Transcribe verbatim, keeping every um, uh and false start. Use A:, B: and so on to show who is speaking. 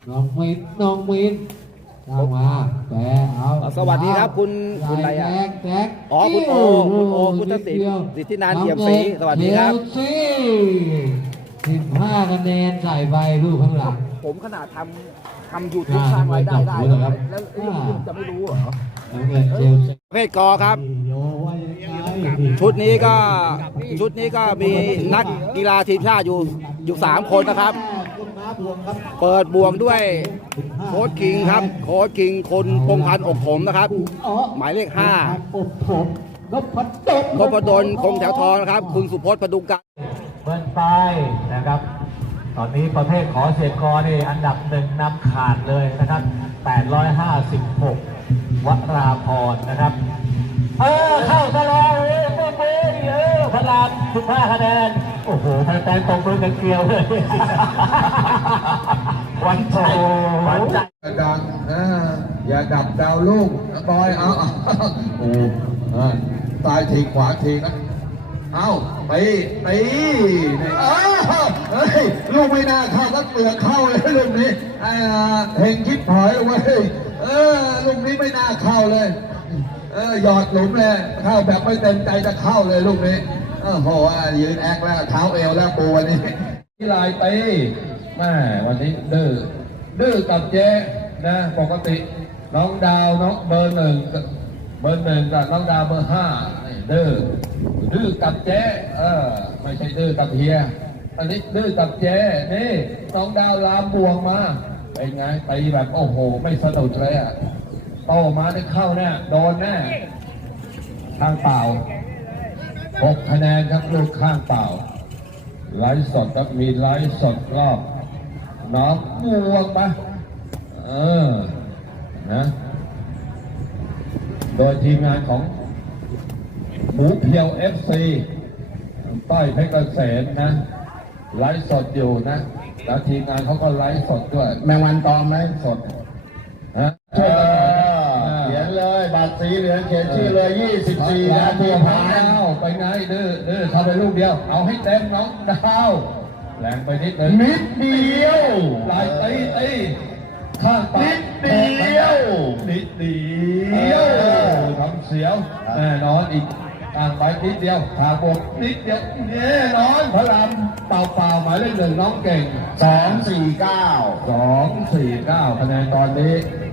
A: น้องมินน้องมินเข้ามาแต่เอา
B: สวัสดีครับคุณคุณอะไรอ่ะ
A: แจ็คแจ็ค
B: อ๋อคุณโอคุณโอพุทธศิลป์สิทธินันท์เอี่ยมศรีสวัสดีครับ
A: สิบห้าคะแนนใส่ใบลูกข้างหลัง
B: ผมขนาดทำทำยูทูบสร้างรายได้ได้
A: ครับ
B: แล้วไอ้นี่คุณจะไม่รู้เหรอ
A: น้ำเงินเชลซี
B: ประเภทกอครับ
A: โยว่ายังไง
B: ชุดนี้ก็ชุดนี้ก็มีนักกีฬาทีมชาติอยู่อยู่สามคนนะครับ เปิดบวงด้วยโค้ชคิงครับโค้ชคิงคนพงพันธ์อกผมนะครับ หมายเลขห้า
A: อบผมนพดล
B: นพดลคงแถวทองนะครับ คุณสุพจน์พดุงกัน
C: เบิ้ลไปนะครับ ตอนนี้ประเภทขอเสียงกอนี่อันดับหนึ่งนำขาดเลยนะครับ แปดร้อยห้าสิบหก วราพรนะครับ เออเข้าซะแล้วเออเออเออพลานสิบห้าคะแนน โอ้โหแฟนๆตบมือกันเกลียวเลย วันใจวันใจ
A: ดังนะอย่าดับดาวลูกบอยเอาเอาโอ้อ่าซ้ายทีขวาทีนะเอาไปไปเอ้าเฮ้ยลูกไม่น่าเข้าก็เปลือกเข้าเลยลูกนี้ไอ้เฮงคิดถอยเว้ยเออลูกนี้ไม่น่าเข้าเลยเออหยอดหลุมเลยเข้าแบบไม่เต็มใจจะเข้าเลยลูกนี้โอ้โหยืนแอคแล้วเท้าเอวแล้วปูวันนี้ที่ลายไปแม่วันนี้ดื้อดื้อกับเจ๊นะปกติน้องดาวน้องเบอร์หนึ่งเบอร์หนึ่งกับน้องดาวเบอร์ห้าดื้อดื้อกับเจ๊เออไม่ใช่ดื้อกับเฮียอันนี้ดื้อกับเจ๊นี่น้องดาวลามบวงมาเป็นไงไปแบบโอ้โหไม่สะดุดเลยอ่ะโตมาได้เข้าแน่โดนแน่ข้างเปล่าหกคะแนนครับลูกข้างเปล่าไลฟ์สดครับมีไลฟ์สดรอบน้องบวงมาเออนะโดยทีมงานของหมูเพียวเอฟซีต้อยเพชรเกษมนะไลฟ์สดอยู่นะแล้วทีมงานเขาก็ไลฟ์สดด้วยแมงวันตอมไลฟ์สดฮะเขียนเลยบัตรสีเหลืองเขียนชื่อเลยยี่สิบสี่นาทีผ่านแล้วไปไงดื้อดื้อเข้าไปลูกเดียวเอาให้เต็มน้องดาวแรงไปนิดนึงนิดเดียวลายตีตีข้างปากนิดเดียวนิดเดียวทำเสียวแน่นอนอีกต่างไปนิดเดียวทางบกนิดเดียวแน่นอนพลังเปล่าเปล่าหมายเลขหนึ่งน้องเก่งสองสี่เก้าสองสี่เก้าคะแนนตอนนี้